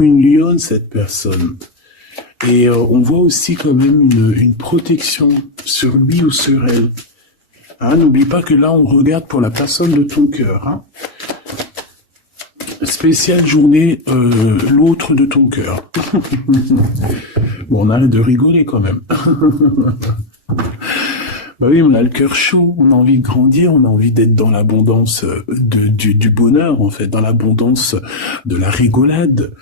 une lionne, cette personne. Et on voit aussi quand même une protection sur lui ou sur elle. Hein, n'oublie pas que là, on regarde pour la personne de ton cœur. Hein. Spéciale journée, l'autre de ton cœur. Bon, on arrête de rigoler quand même. Bah oui, on a le cœur chaud, on a envie de grandir, on a envie d'être dans l'abondance du bonheur, en fait, dans l'abondance de la rigolade.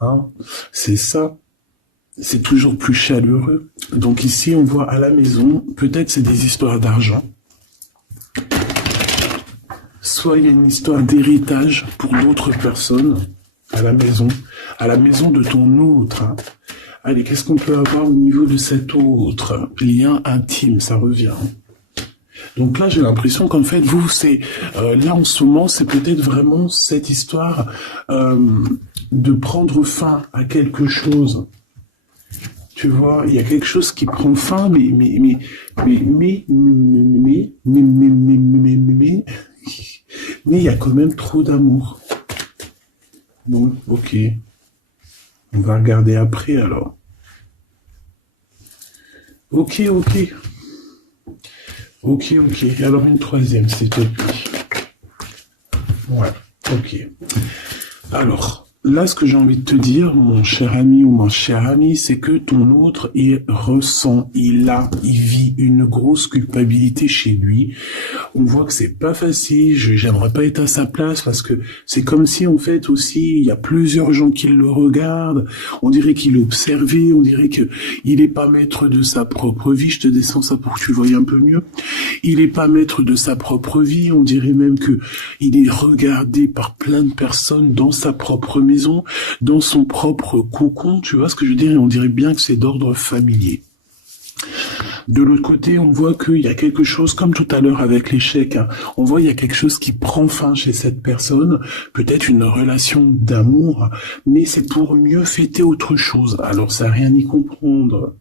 Hein, c'est ça. C'est toujours plus chaleureux. Donc ici, on voit à la maison, peut-être c'est des histoires d'argent. Soit il y a une histoire d'héritage pour d'autres personnes à la maison de ton autre. Hein. Allez, qu'est-ce qu'on peut avoir au niveau de cet autre lien intime, ça revient. Donc là, j'ai l'impression qu'en fait, vous, c'est là en ce moment, c'est peut-être vraiment cette histoire de prendre fin à quelque chose. Tu vois, il y a quelque chose qui prend fin, mais il y a quand même trop d'amour. Bon, ok. On va regarder après, alors. Ok. Alors, une troisième, s'il te plaît. Ouais, ok. Alors, là, ce que j'ai envie de te dire, mon cher ami ou ma chère amie, c'est que ton autre, il ressent, il vit une grosse culpabilité chez lui. On voit que c'est pas facile, j'aimerais pas être à sa place parce que c'est comme si, en fait, aussi, il y a plusieurs gens qui le regardent. On dirait qu'il est observé, on dirait que il est pas maître de sa propre vie. Je te descends ça pour que tu voyes un peu mieux. Il est pas maître de sa propre vie. On dirait même que il est regardé par plein de personnes dans sa propre maison, dans son propre cocon, tu vois ce que je veux dire, et on dirait bien que c'est d'ordre familier. De l'autre côté, on voit qu'il y a quelque chose, comme tout à l'heure avec l'échec, hein, on voit qu'il y a quelque chose qui prend fin chez cette personne, peut-être une relation d'amour, mais c'est pour mieux fêter autre chose, alors ça n'a rien y comprendre.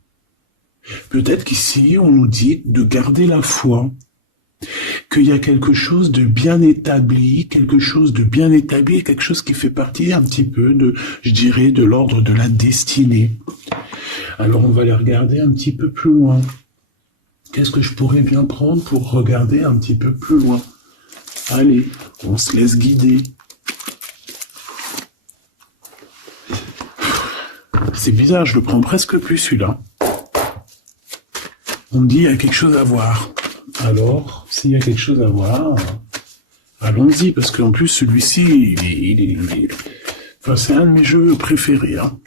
Peut-être qu'ici, on nous dit de garder la foi, qu'il y a quelque chose de bien établi, quelque chose qui fait partie un petit peu de, je dirais, de l'ordre de la destinée. Alors on va les regarder un petit peu plus loin. Qu'est-ce que je pourrais bien prendre pour regarder un petit peu plus loin? Allez, on se laisse guider. C'est bizarre, je le prends presque plus celui-là. On me dit il y a quelque chose à voir. Alors, s'il y a quelque chose à voir, allons-y, parce qu'en plus, celui-ci, enfin, c'est un de mes jeux préférés. Hein.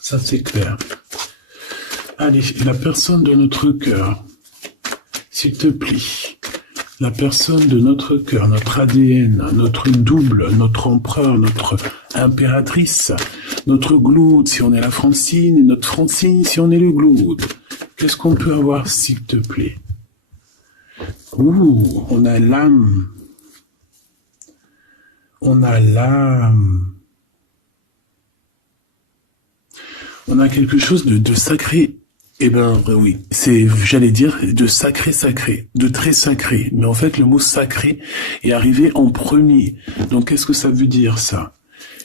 Ça, c'est clair. Allez, la personne de notre cœur, s'il te plaît. La personne de notre cœur, notre ADN, notre double, notre empereur, notre impératrice, notre Glaude, si on est la Francine, et notre Francine, si on est le Glaude. Qu'est-ce qu'on peut avoir, s'il te plaît? Ouh, on a l'âme. On a l'âme. On a quelque chose de sacré. Eh ben oui, c'est, j'allais dire, de sacré, de très sacré. Mais en fait, le mot sacré est arrivé en premier. Donc, qu'est-ce que ça veut dire, ça?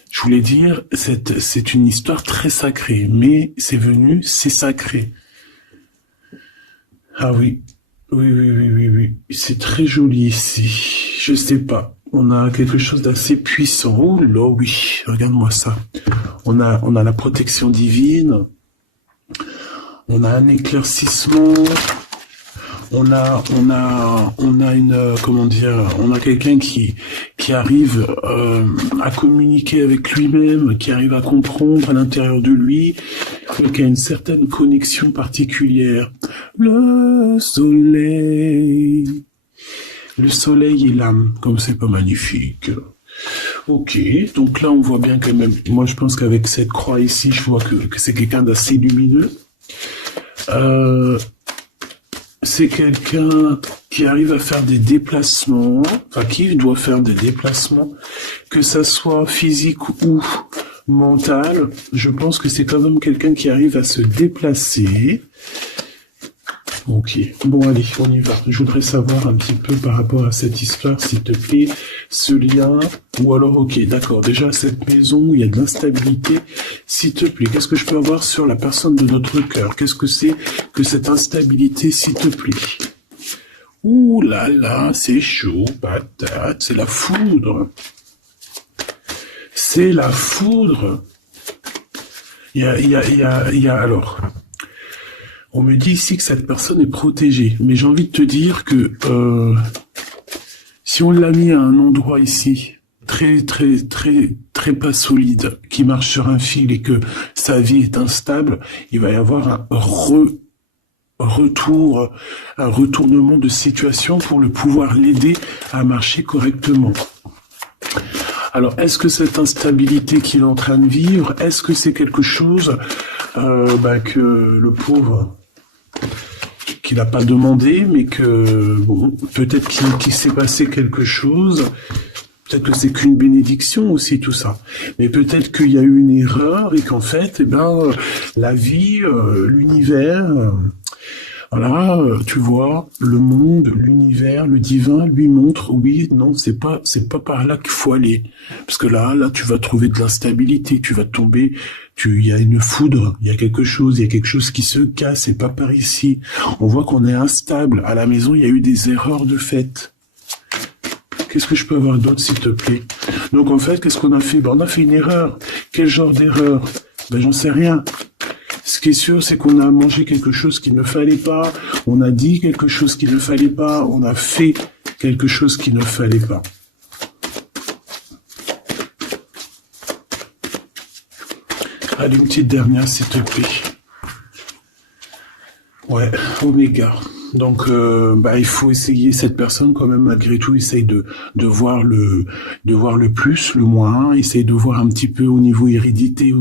Je voulais dire, c'est une histoire très sacrée, mais c'est sacré. Ah oui. Oui. C'est très joli ici. Je sais pas. On a quelque chose d'assez puissant. Oh là, oui. Regarde-moi ça. On a la protection divine. On a un éclaircissement. On a une, comment dire, on a quelqu'un qui arrive à communiquer avec lui-même, qui arrive à comprendre à l'intérieur de lui, qui a une certaine connexion particulière. Le soleil et l'âme, comme c'est pas magnifique. Ok, donc là on voit bien quand même, moi je pense qu'avec cette croix ici, je vois que c'est quelqu'un d'assez lumineux. C'est quelqu'un qui arrive à faire des déplacements, enfin qui doit faire des déplacements, que ça soit physique ou mental. Je pense que c'est quand même quelqu'un qui arrive à se déplacer. Ok, bon allez, on y va. Je voudrais savoir un petit peu par rapport à cette histoire, s'il te plaît, ce lien, ou alors ok, d'accord, déjà cette maison où il y a de l'instabilité, s'il te plaît, qu'est-ce que je peux avoir sur la personne de notre cœur? Qu'est-ce que c'est que cette instabilité, s'il te plaît? Ouh là là, c'est chaud, patate, c'est la foudre. C'est la foudre. Il y a alors... On me dit ici que cette personne est protégée, mais j'ai envie de te dire que si on l'a mis à un endroit ici très pas solide, qui marche sur un fil et que sa vie est instable, il va y avoir un un retournement de situation pour le pouvoir l'aider à marcher correctement. Alors, est-ce que cette instabilité qu'il est en train de vivre, est-ce que c'est quelque chose que le pauvre, qu'il n'a pas demandé, mais que, bon, peut-être qu'il s'est passé quelque chose, peut-être que c'est qu'une bénédiction aussi, tout ça. Mais peut-être qu'il y a eu une erreur et qu'en fait, la vie, l'univers... Voilà, tu vois, le monde, l'univers, le divin lui montre, oui, non, c'est pas par là qu'il faut aller. Parce que là, tu vas trouver de l'instabilité, tu vas tomber, il y a une foudre, il y a quelque chose qui se casse, c'est pas par ici. On voit qu'on est instable. À la maison, il y a eu des erreurs de fait. Qu'est-ce que je peux avoir d'autre, s'il te plaît? Donc, en fait, qu'est-ce qu'on a fait? On a fait une erreur. Quel genre d'erreur? J'en sais rien. Ce qui est sûr, c'est qu'on a mangé quelque chose qu'il ne fallait pas, on a dit quelque chose qu'il ne fallait pas, on a fait quelque chose qu'il ne fallait pas. Allez, une petite dernière, s'il te plaît. Ouais, Oméga. Donc, il faut essayer, cette personne, quand même, malgré tout, essaye de voir le plus, le moins, essaye de voir un petit peu au niveau hérédité,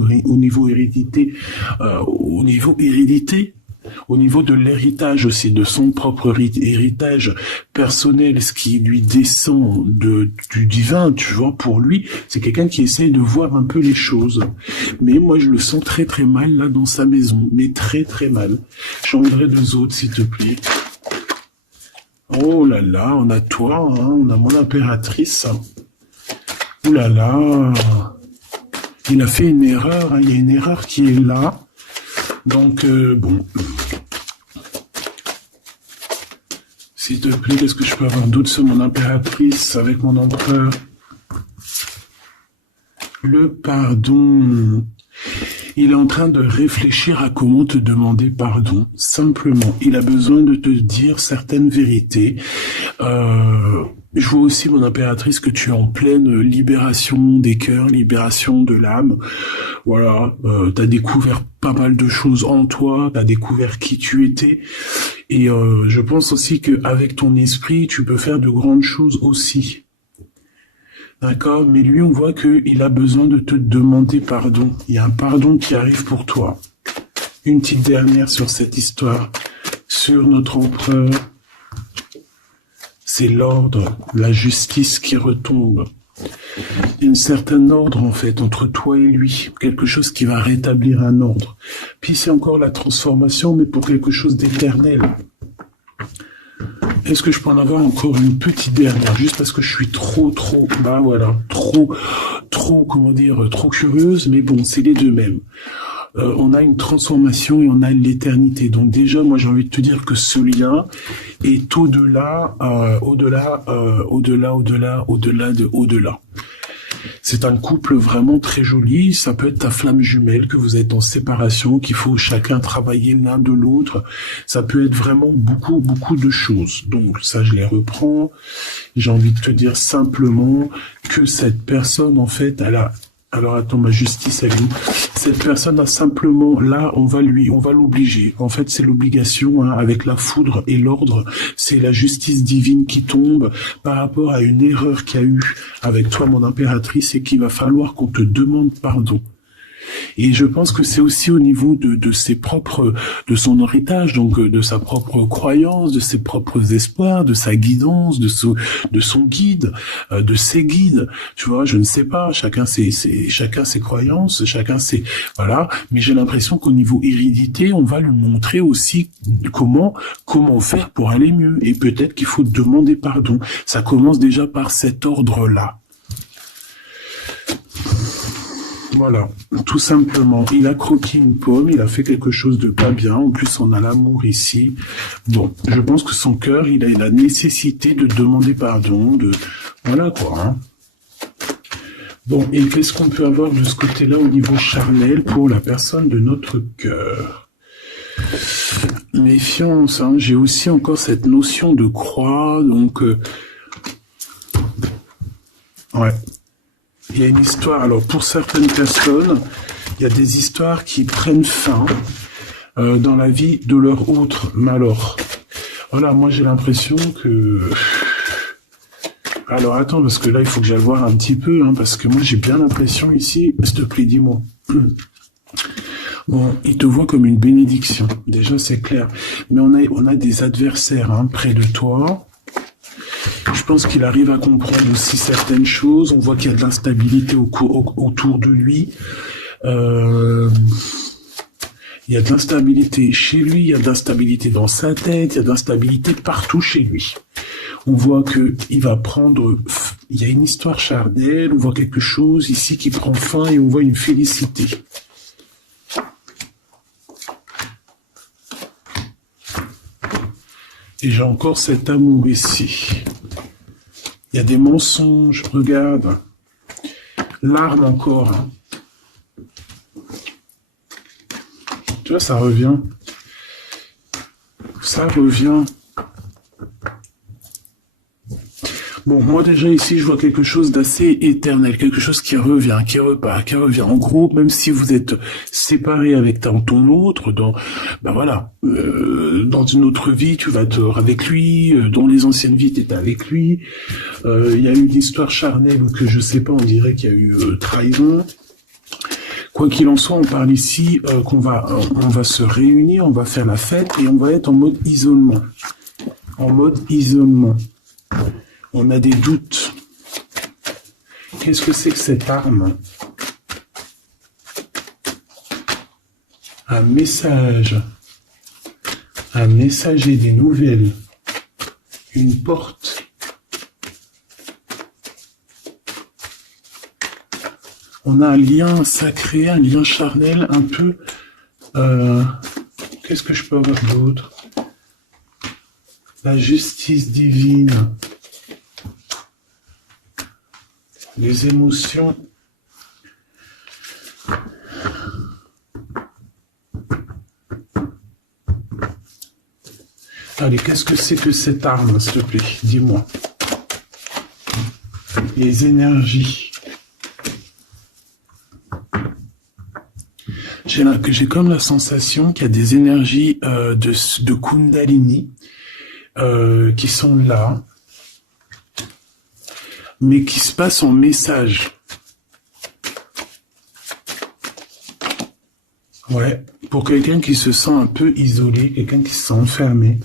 au niveau de l'héritage aussi, de son propre héritage personnel, ce qui lui descend du divin, tu vois, pour lui, c'est quelqu'un qui essaye de voir un peu les choses. Mais moi, je le sens très très mal, là, dans sa maison, mais très très mal. J'en voudrais deux autres, s'il te plaît. Oh là là, on a toi, hein, on a mon impératrice. Oh là là, il a fait une erreur, hein, il y a une erreur qui est là. Donc, bon. S'il te plaît, qu'est-ce que je peux avoir d'autre sur mon impératrice avec mon empereur? Le pardon. Il est en train de réfléchir à comment te demander pardon. Simplement, il a besoin de te dire certaines vérités. Je vois aussi, mon impératrice, que tu es en pleine libération des cœurs, libération de l'âme. Voilà, tu as découvert pas mal de choses en toi, tu as découvert qui tu étais. Et je pense aussi qu'avec ton esprit, tu peux faire de grandes choses aussi. D'accord, mais lui, on voit qu'il a besoin de te demander pardon. Il y a un pardon qui arrive pour toi. Une petite dernière sur cette histoire, sur notre empereur. C'est l'ordre, la justice qui retombe. Il y a une certaine ordre, en fait, entre toi et lui. Quelque chose qui va rétablir un ordre. Puis c'est encore la transformation, mais pour quelque chose d'éternel. Est-ce que je peux en avoir encore une petite dernière, juste parce que je suis trop, trop curieuse, mais bon, c'est les deux mêmes. On a une transformation et on a l'éternité. Donc déjà, moi j'ai envie de te dire que ce lien est au-delà. C'est un couple vraiment très joli, ça peut être ta flamme jumelle, que vous êtes en séparation, qu'il faut chacun travailler l'un de l'autre, ça peut être vraiment beaucoup de choses. Donc ça je les reprends, j'ai envie de te dire simplement que cette personne en fait, elle a... Alors attends, ma justice elle est où? Cette personne a simplement, là, on va l'obliger. En fait, c'est l'obligation, hein, avec la foudre et l'ordre. C'est la justice divine qui tombe par rapport à une erreur qu'il y a eu avec toi, mon impératrice, et qu'il va falloir qu'on te demande pardon. Et je pense que c'est aussi au niveau de ses propres, de son héritage, donc de sa propre croyance, de ses propres espoirs, de sa guidance, de son guide, de ses guides. Tu vois, je ne sais pas, chacun ses croyances, chacun ses, voilà. Mais j'ai l'impression qu'au niveau hérédité, on va lui montrer aussi comment faire pour aller mieux. Et peut-être qu'il faut demander pardon. Ça commence déjà par cet ordre-là. Voilà, tout simplement. Il a croqué une pomme, il a fait quelque chose de pas bien. En plus, on a l'amour ici. Bon, je pense que son cœur, il a la nécessité de demander pardon, voilà quoi. Hein. Bon, et qu'est-ce qu'on peut avoir de ce côté-là au niveau charnel pour la personne de notre cœur? Méfiance, hein. J'ai aussi encore cette notion de croix, donc... ouais. Il y a une histoire, alors pour certaines personnes, il y a des histoires qui prennent fin dans la vie de leur autre. Mais alors, voilà, moi j'ai l'impression que... Alors attends, parce que là il faut que j'aille voir un petit peu, hein, parce que moi j'ai bien l'impression ici, s'il te plaît, dis-moi. Bon, il te voit comme une bénédiction, déjà c'est clair. Mais on a des adversaires hein, près de toi. Je pense qu'il arrive à comprendre aussi certaines choses. On voit qu'il y a de l'instabilité autour de lui. Il y a de l'instabilité chez lui, il y a de l'instabilité dans sa tête, il y a de l'instabilité partout chez lui. On voit que il va prendre... Il y a une histoire charnelle, on voit quelque chose ici qui prend fin et on voit une félicité. Et j'ai encore cet amour ici. Il y a des mensonges, regarde. L'arme encore. Hein. Tu vois, ça revient. Ça revient. Bon, moi déjà ici, je vois quelque chose d'assez éternel, quelque chose qui revient, qui repart, qui revient. En gros, même si vous êtes séparé avec ton autre, ben voilà, dans une autre vie, tu vas être avec lui, dans les anciennes vies, tu étais avec lui. Il y a eu une histoire charnelle que je sais pas, on dirait qu'il y a eu trahison. Quoi qu'il en soit, on parle ici on va se réunir, on va faire la fête et on va être en mode isolement. En mode isolement. On a des doutes. Qu'est-ce que c'est que cette arme? Un message. Un messager des nouvelles. Une porte. On a un lien sacré, un lien charnel, un peu... Qu'est-ce que je peux avoir d'autre? La justice divine. Les émotions. Allez, qu'est-ce que c'est que cette arme, s'il te plaît? Dis-moi. Les énergies. J'ai comme la sensation qu'il y a des énergies de Kundalini qui sont là. Mais qui se passe en message. Ouais, pour quelqu'un qui se sent un peu isolé, quelqu'un qui se sent enfermé.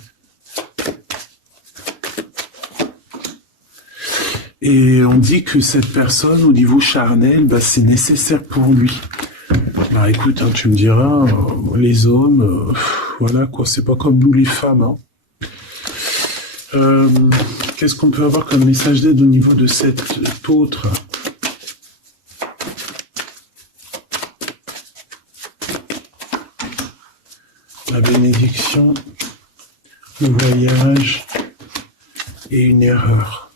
Et on dit que cette personne, au niveau charnel, bah, c'est nécessaire pour lui. Bah écoute, hein, tu me diras, les hommes, voilà quoi, c'est pas comme nous les femmes, hein. Qu'est-ce qu'on peut avoir comme message d'aide au niveau de cet autre? La bénédiction, le voyage et une erreur.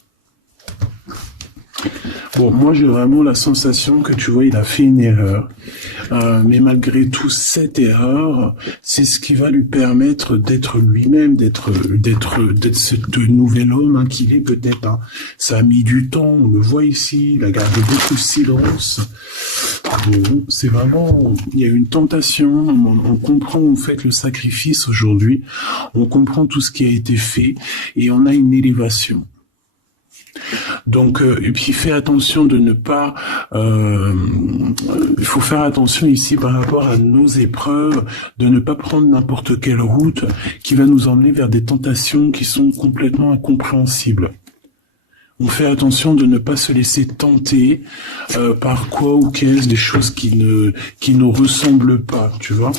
Bon, moi j'ai vraiment la sensation que tu vois, il a fait une erreur. Mais malgré tout, cette erreur, c'est ce qui va lui permettre d'être lui-même, d'être ce nouvel homme hein, qu'il est peut-être. Hein. Ça a mis du temps, on le voit ici, il a gardé beaucoup de silence. Bon, c'est vraiment, il y a une tentation, on comprend en fait le sacrifice aujourd'hui, on comprend tout ce qui a été fait et on a une élévation. Donc, et puis fais attention de ne pas... il faut faire attention ici par rapport à nos épreuves, de ne pas prendre n'importe quelle route qui va nous emmener vers des tentations qui sont complètement incompréhensibles. On fait attention de ne pas se laisser tenter par quoi ou qu'est-ce, des choses qui nous ressemblent pas, tu vois.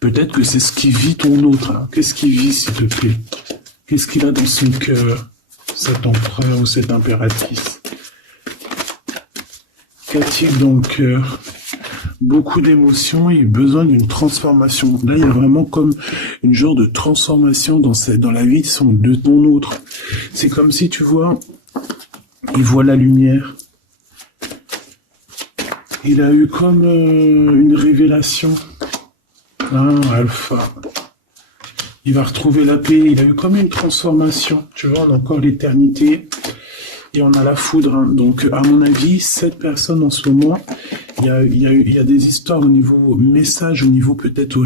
Peut-être que c'est ce qui vit ton autre. Hein. Qu'est-ce qui vit, s'il te plaît? Qu'est-ce qu'il a dans son cœur, cet empereur ou cette impératrice? Qu'a-t-il dans le cœur? Beaucoup d'émotions et besoin d'une transformation. Là, il y a vraiment comme une genre de transformation dans la vie de ton autre. C'est comme si, tu vois, il voit la lumière. Il a eu comme une révélation. Ah, Alpha. Il va retrouver la paix. Il a eu comme une transformation. Tu vois, on a encore l'éternité. Et on a la foudre. Hein. Donc, à mon avis, cette personne en ce moment, il y a des histoires au niveau message, au niveau peut-être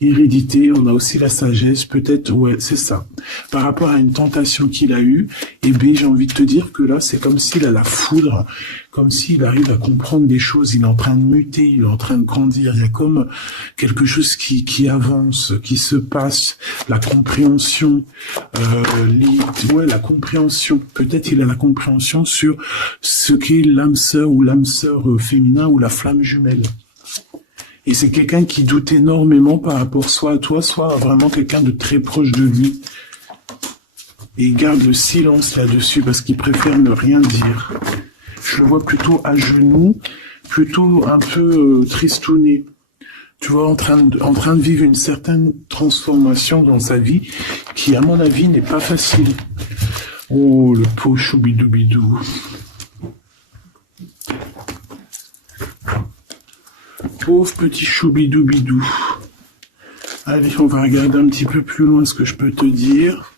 hérédité, on a aussi la sagesse, peut-être, ouais, c'est ça. Par rapport à une tentation qu'il a eue, eh bien, j'ai envie de te dire que là, c'est comme s'il a la foudre, comme s'il arrive à comprendre des choses, il est en train de muter, il est en train de grandir, il y a comme quelque chose qui avance, qui se passe, la compréhension, la compréhension, peut-être il a la compréhension sur ce qu'est l'âme sœur ou l'âme sœur féminin ou la flamme jumelle. Et c'est quelqu'un qui doute énormément par rapport soit à toi, soit à vraiment quelqu'un de très proche de lui. Et il garde le silence là-dessus parce qu'il préfère ne rien dire. Je le vois plutôt à genoux, plutôt un peu tristouné. Tu vois, en train de vivre une certaine transformation dans sa vie qui, à mon avis, n'est pas facile. Oh, le pauvre choubidoubidou. Pauvre petit choubidoubidou. Allez, on va regarder un petit peu plus loin ce que je peux te dire.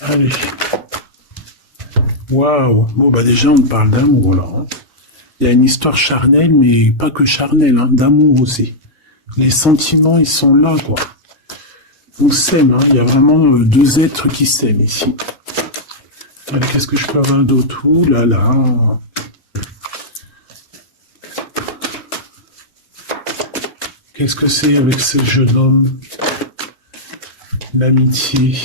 Allez. Waouh. Bon, bah déjà, on parle d'amour, là. Hein. Il y a une histoire charnelle, mais pas que charnelle, hein, d'amour aussi. Les sentiments, ils sont là, quoi. On s'aime, hein. Il y a vraiment deux êtres qui s'aiment ici. Qu'est-ce que je peux avoir d'autre? Ouh là là. Qu'est-ce que c'est avec ce jeune homme? L'amitié.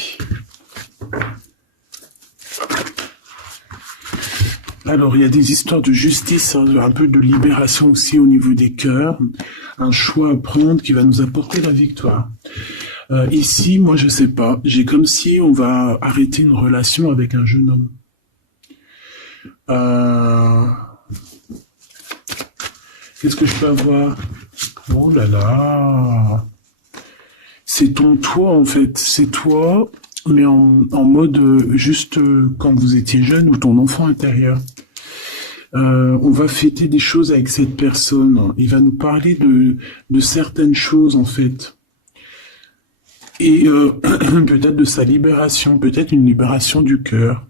Alors, il y a des histoires de justice, hein, un peu de libération aussi au niveau des cœurs. Un choix à prendre qui va nous apporter la victoire. Ici, moi, je sais pas. J'ai comme si on va arrêter une relation avec un jeune homme. Qu'est-ce que je peux avoir? Oh là là. C'est ton toi, en fait. C'est toi, mais en mode juste quand vous étiez jeune ou ton enfant intérieur. On va fêter des choses avec cette personne. Il va nous parler de certaines choses, en fait. Et peut-être de sa libération, peut-être une libération du cœur.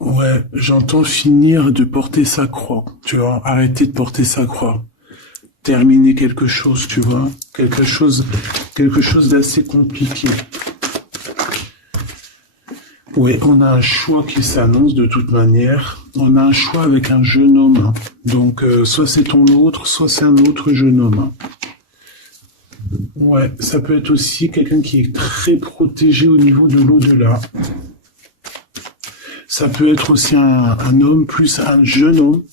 Ouais, j'entends finir de porter sa croix, tu vois, arrêter de porter sa croix. Terminer quelque chose, tu vois, quelque chose d'assez compliqué. Ouais, on a un choix qui s'annonce de toute manière. On a un choix avec un jeune homme. Donc, soit c'est ton autre, soit c'est un autre jeune homme. Ouais, ça peut être aussi quelqu'un qui est très protégé au niveau de l'au-delà. Ça peut être aussi un homme plus un jeune homme.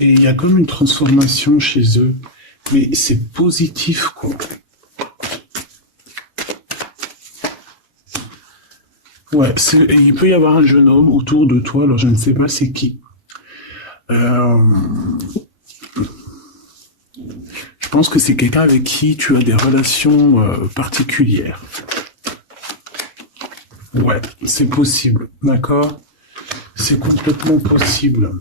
Et il y a comme une transformation chez eux. Mais c'est positif, quoi. Ouais, il peut y avoir un jeune homme autour de toi, alors je ne sais pas c'est qui. Je pense que c'est quelqu'un avec qui tu as des relations particulières. Ouais, c'est possible, d'accord? C'est complètement possible.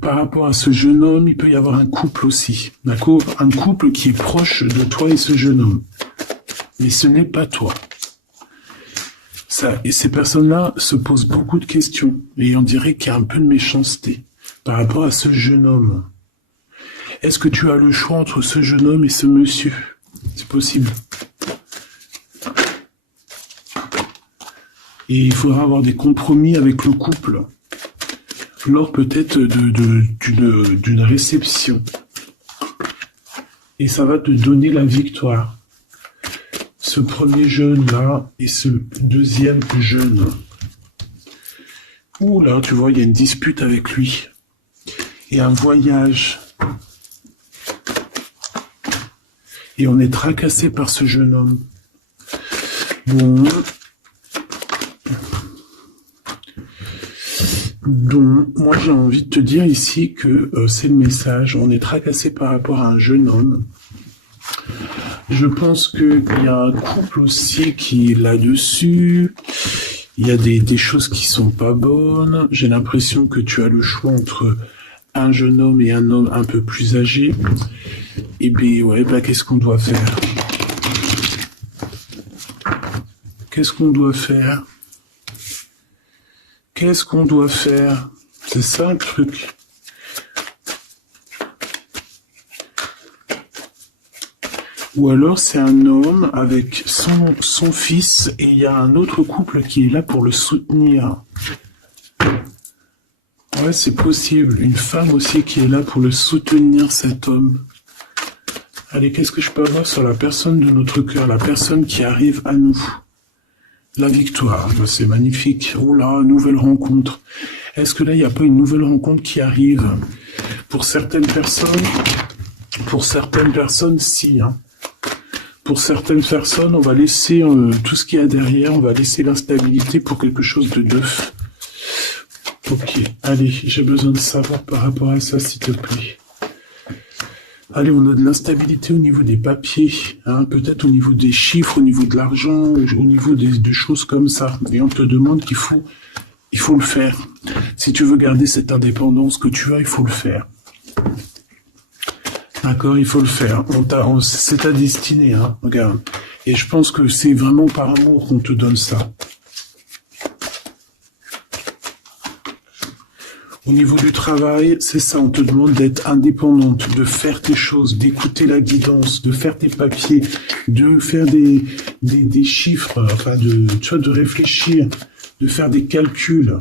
Par rapport à ce jeune homme, il peut y avoir un couple aussi, d'accord? Un couple qui est proche de toi et ce jeune homme. Mais ce n'est pas toi. Et ces personnes-là se posent beaucoup de questions. Et on dirait qu'il y a un peu de méchanceté par rapport à ce jeune homme. Est-ce que tu as le choix entre ce jeune homme et ce monsieur? C'est possible. Et il faudra avoir des compromis avec le couple lors peut-être d'une réception. Et ça va te donner la victoire. Ce premier jeune-là et ce deuxième jeune. Ouh là, tu vois, il y a une dispute avec lui. Et un voyage. Et on est tracassé par ce jeune homme. Bon. Donc, moi j'ai envie de te dire ici que c'est le message. On est tracassé par rapport à un jeune homme. Je pense qu'il y a un couple aussi qui est là-dessus. Il y a des choses qui sont pas bonnes. J'ai l'impression que tu as le choix entre un jeune homme et un homme un peu plus âgé. Et bien, ouais, bah, qu'est-ce qu'on doit faire? Qu'est-ce qu'on doit faire? Qu'est-ce qu'on doit faire? C'est ça le truc. Ou alors c'est un homme avec son fils et il y a un autre couple qui est là pour le soutenir. Ouais, c'est possible. Une femme aussi qui est là pour le soutenir, cet homme. Allez, qu'est-ce que je peux avoir sur la personne de notre cœur, la personne qui arrive à nous? La victoire, c'est magnifique. Oh là, nouvelle rencontre. Est-ce que là, il n'y a pas une nouvelle rencontre qui arrive? Pour certaines personnes, si. Hein. Pour certaines personnes, on va laisser tout ce qu'il y a derrière, on va laisser l'instabilité pour quelque chose de neuf. Ok, allez, j'ai besoin de savoir par rapport à ça, s'il te plaît. Allez, on a de l'instabilité au niveau des papiers, hein, peut-être au niveau des chiffres, au niveau de l'argent, au niveau de choses comme ça. Et on te demande il faut le faire. Si tu veux garder cette indépendance que tu as, il faut le faire. D'accord, il faut le faire. C'est ta destinée, hein, regarde. Et je pense que c'est vraiment par amour qu'on te donne ça. Au niveau du travail, c'est ça, on te demande d'être indépendante, de faire tes choses, d'écouter la guidance, de faire tes papiers, de faire des chiffres, enfin de réfléchir, de faire des calculs.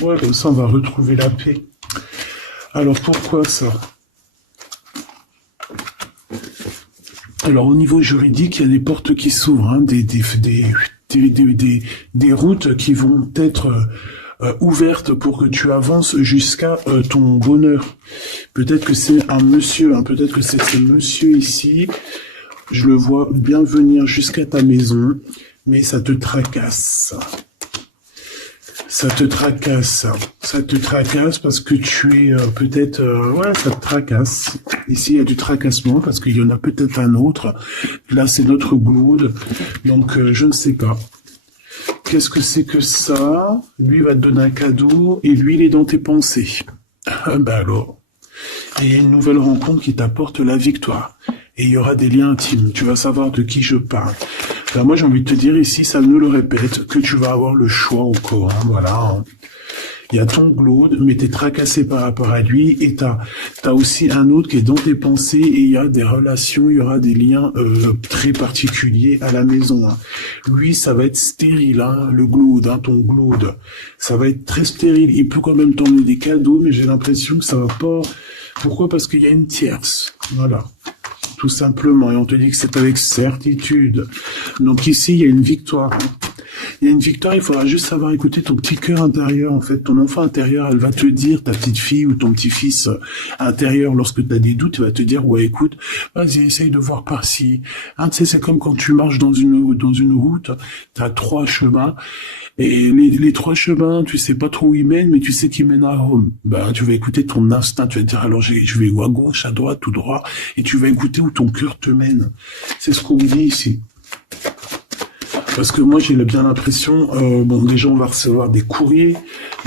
Ouais, comme ça on va retrouver la paix. Alors pourquoi ça ? Alors au niveau juridique, il y a des portes qui s'ouvrent, hein, des routes qui vont être ouvertes pour que tu avances jusqu'à ton bonheur. Peut-être que c'est un monsieur, hein, peut-être que c'est ce monsieur ici, je le vois bien venir jusqu'à ta maison, mais ça te tracasse. Ça te tracasse parce que tu es peut-être... ouais, ça te tracasse. Ici, il y a du tracassement parce qu'il y en a peut-être un autre. Là, c'est notre Glaude. Donc, je ne sais pas. Qu'est-ce que c'est que ça? Lui va te donner un cadeau et lui, il est dans tes pensées. Ben alors. Et il y a une nouvelle rencontre qui t'apporte la victoire. Et il y aura des liens intimes. Tu vas savoir de qui je parle. Alors moi, j'ai envie de te dire ici, ça nous le répète, que tu vas avoir le choix encore. Hein, voilà. Il y a ton Glaude, mais t'es tracassé par rapport à lui. Et t'as aussi un autre qui est dans tes pensées. Et il y a des relations, il y aura des liens très particuliers à la maison. Hein. Lui, ça va être stérile, hein, le Glaude, hein, ton Glaude. Ça va être très stérile. Il peut quand même t'emmener des cadeaux, mais j'ai l'impression que ça va pas... Pourquoi? Parce qu'il y a une tierce. Voilà. Tout simplement, et on te dit que c'est avec certitude. Donc ici, il y a une victoire. Il y a une victoire, il faudra juste savoir écouter ton petit cœur intérieur, en fait. Ton enfant intérieur, elle va te dire, ta petite fille ou ton petit-fils intérieur, lorsque tu as des doutes, il va te dire, ouais, écoute, vas-y, essaye de voir par-ci. Hein, tu sais, c'est comme quand tu marches dans une route, tu as 3 chemins, et les 3 chemins, tu sais pas trop où ils mènent, mais tu sais qu'ils mènent à Rome. Ben, tu vas écouter ton instinct, tu vas te dire, alors je vais à gauche, à droite, tout droit, et tu vas écouter où ton cœur te mène. C'est ce qu'on dit ici. Parce que moi, j'ai bien l'impression, bon, déjà, on va recevoir des courriers,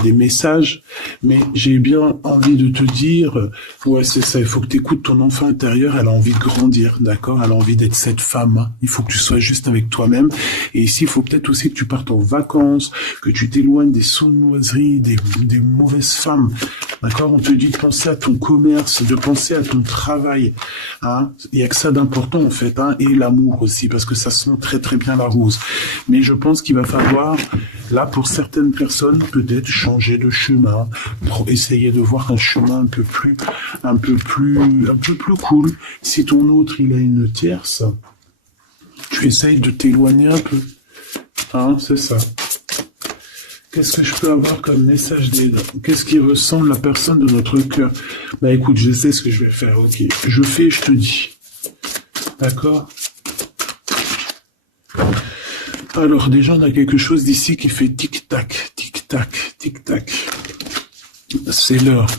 des messages, mais j'ai bien envie de te dire, ouais, c'est ça, il faut que tu écoutes ton enfant intérieur, elle a envie de grandir, d'accord? Elle a envie d'être cette femme, hein. Il faut que tu sois juste avec toi-même. Et ici, il faut peut-être aussi que tu partes en vacances, que tu t'éloignes des sournoiseries, des mauvaises femmes, d'accord? On te dit de penser à ton commerce, de penser à ton travail, hein? Il y a que ça d'important, en fait, hein? Et l'amour aussi, parce que ça sent très très bien la rose. Mais je pense qu'il va falloir, là, pour certaines personnes, peut-être changer de chemin, pour essayer de voir un chemin un peu plus cool. Si ton autre, il a une tierce, tu essayes de t'éloigner un peu. Hein, c'est ça. Qu'est-ce que je peux avoir comme message d'aide? Qu'est-ce qui ressemble la personne de notre cœur? Bah écoute, je sais ce que je vais faire, ok. Je fais, je te dis. D'accord? Alors déjà, on a quelque chose d'ici qui fait tic-tac, tic-tac, tic-tac. C'est l'heure.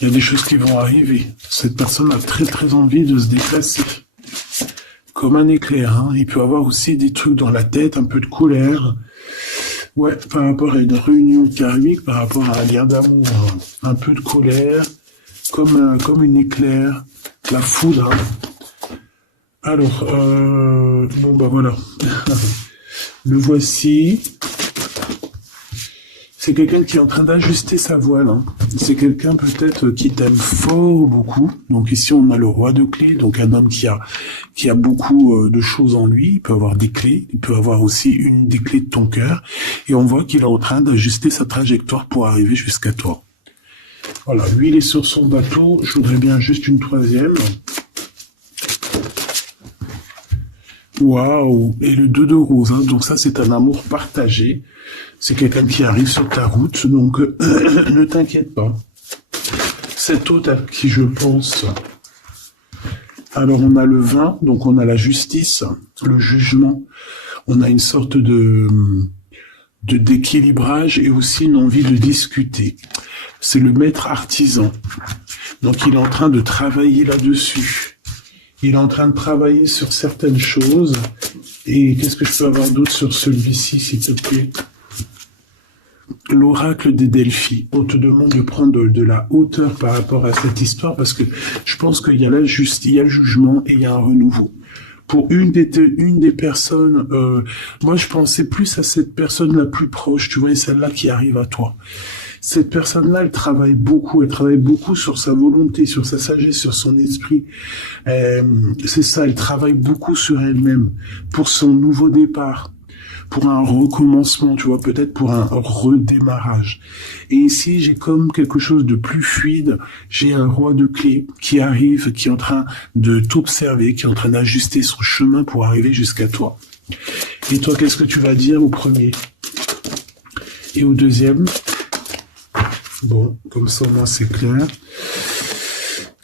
Il y a des choses qui vont arriver. Cette personne a très très envie de se déplacer. Comme un éclair, hein. Il peut avoir aussi des trucs dans la tête, un peu de colère. Ouais, par rapport à une réunion karmique, par rapport à un lien d'amour. Un peu de colère, comme une éclair. La foudre. Alors, bon bah voilà. Le voici. C'est quelqu'un qui est en train d'ajuster sa voile. Hein. C'est quelqu'un peut-être qui t'aime fort beaucoup. Donc ici on a le roi de clés, donc un homme qui a beaucoup de choses en lui. Il peut avoir des clés, il peut avoir aussi une des clés de ton cœur. Et on voit qu'il est en train d'ajuster sa trajectoire pour arriver jusqu'à toi. Voilà, lui il est sur son bateau. Je voudrais bien juste une troisième. Waouh! Et le 2 de rose, hein. Donc ça c'est un amour partagé. C'est quelqu'un qui arrive sur ta route, donc ne t'inquiète pas. Cet autre à qui je pense, alors on a le 20, donc on a la justice, le jugement, on a une sorte d'équilibrage et aussi une envie de discuter. C'est le maître artisan, donc il est en train de travailler là-dessus. Il est en train de travailler sur certaines choses. Et qu'est-ce que je peux avoir d'autre sur celui-ci, s'il te plaît? L'oracle des Delphi. On te demande de prendre de la hauteur par rapport à cette histoire parce que je pense qu'il y a il y a le jugement et il y a un renouveau. Pour une des personnes, moi je pensais plus à cette personne la plus proche, tu vois, celle-là qui arrive à toi. Cette personne-là, elle travaille beaucoup sur sa volonté, sur sa sagesse, sur son esprit. C'est ça, elle travaille beaucoup sur elle-même, pour son nouveau départ, pour un recommencement, tu vois, peut-être pour un redémarrage. Et ici, j'ai comme quelque chose de plus fluide, j'ai un roi de clés qui arrive, qui est en train de t'observer, qui est en train d'ajuster son chemin pour arriver jusqu'à toi. Et toi, qu'est-ce que tu vas dire au premier? Et au deuxième? Bon, comme ça au moins c'est clair.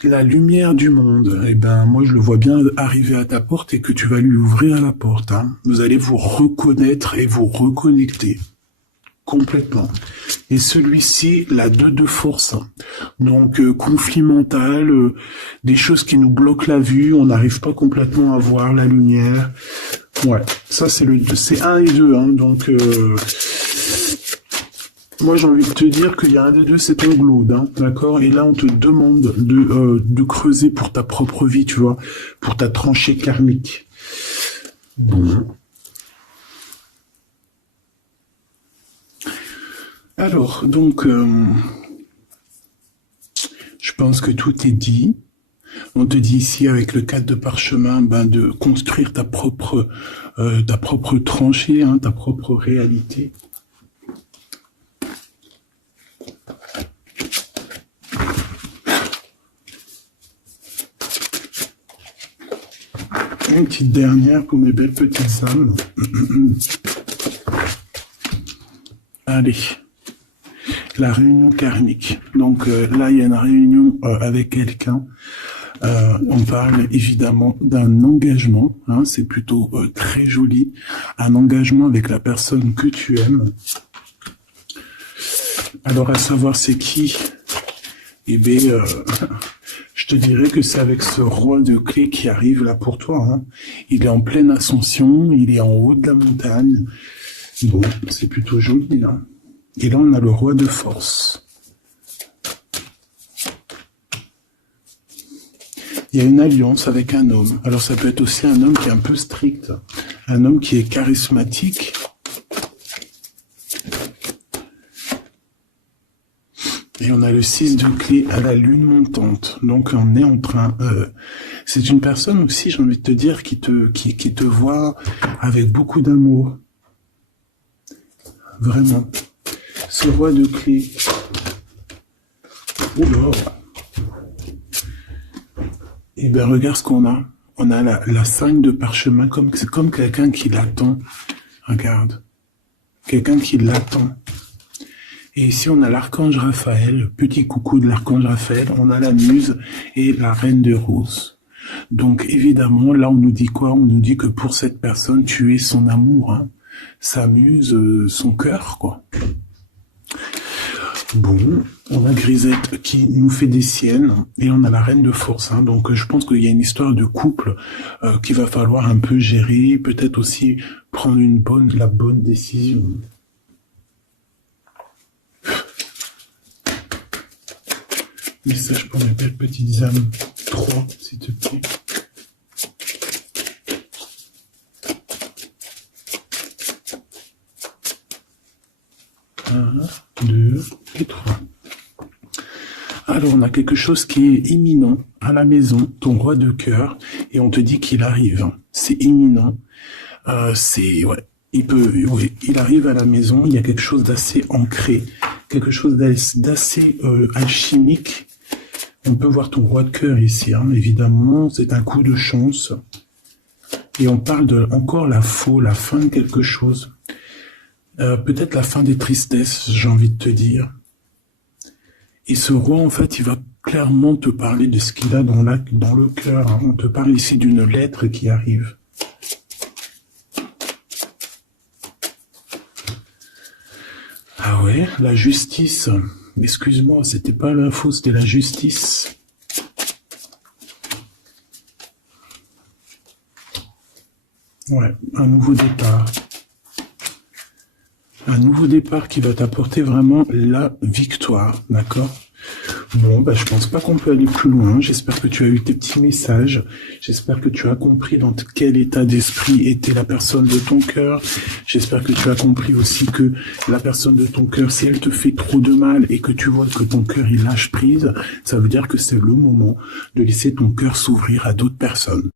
La lumière du monde, eh ben moi je le vois bien arriver à ta porte et que tu vas lui ouvrir la porte. Hein. Vous allez vous reconnaître et vous reconnecter complètement. Et celui-ci, la 2 de force. Donc conflit mental, des choses qui nous bloquent la vue, on n'arrive pas complètement à voir la lumière. Ouais, ça c'est 1 et 2, hein, donc moi, j'ai envie de te dire qu'il y a un des deux, c'est ton glaude, hein, d'accord? Et là, on te demande de creuser pour ta propre vie, tu vois, pour ta tranchée karmique. Bon. Alors, donc, je pense que tout est dit. On te dit ici, avec le 4 de parchemin, de construire ta propre tranchée, hein, ta propre réalité. Une petite dernière pour mes belles petites âmes. Allez, la réunion karmique. Donc là, il y a une réunion avec quelqu'un. On parle évidemment d'un engagement. Hein, c'est plutôt très joli. Un engagement avec la personne que tu aimes. Alors, à savoir c'est qui? Eh bien, je te dirais que c'est avec ce roi de clés qui arrive là pour toi. Hein. Il est en pleine ascension, il est en haut de la montagne. Bon, c'est plutôt joli. Hein. Et là, on a le roi de force. Il y a une alliance avec un homme. Alors, ça peut être aussi un homme qui est un peu strict. Un homme qui est charismatique. Et on a le 6 de clé à la lune montante. Donc, on est en train... c'est une personne aussi, j'ai envie de te dire, qui te voit avec beaucoup d'amour. Vraiment. Ce roi de clé. Oula. Et bien, regarde ce qu'on a. On a la 5 de parchemin, c'est comme quelqu'un qui l'attend. Regarde. Quelqu'un qui l'attend. Et ici, on a l'archange Raphaël, petit coucou de l'archange Raphaël. On a la muse et la reine de rose. Donc, évidemment, là, on nous dit quoi? On nous dit que pour cette personne, tu es son amour, hein, sa muse, son cœur, quoi. Bon, on a Grisette qui nous fait des siennes et on a la reine de force. Hein, donc je pense qu'il y a une histoire de couple qu'il va falloir un peu gérer, peut-être aussi prendre la bonne décision. Message pour mes belles petites âmes. 3, s'il te plaît. 1, 2 et 3. Alors, on a quelque chose qui est imminent à la maison, ton roi de cœur, et on te dit qu'il arrive. C'est imminent. Ouais. Il arrive à la maison, il y a quelque chose d'assez ancré, quelque chose d'assez alchimique. On peut voir ton roi de cœur ici, hein, évidemment, c'est un coup de chance. Et on parle de encore la fin de quelque chose. Peut-être la fin des tristesses, j'ai envie de te dire. Et ce roi, en fait, il va clairement te parler de ce qu'il a dans le cœur. Hein. On te parle ici d'une lettre qui arrive. Ah ouais, la justice. Excuse-moi, c'était pas l'info, c'était la justice. Ouais, un nouveau départ. Un nouveau départ qui va t'apporter vraiment la victoire, d'accord? Bon, bah, je pense pas qu'on peut aller plus loin. J'espère que tu as eu tes petits messages. J'espère que tu as compris dans quel état d'esprit était la personne de ton cœur. J'espère que tu as compris aussi que la personne de ton cœur, si elle te fait trop de mal et que tu vois que ton cœur, il lâche prise, ça veut dire que c'est le moment de laisser ton cœur s'ouvrir à d'autres personnes.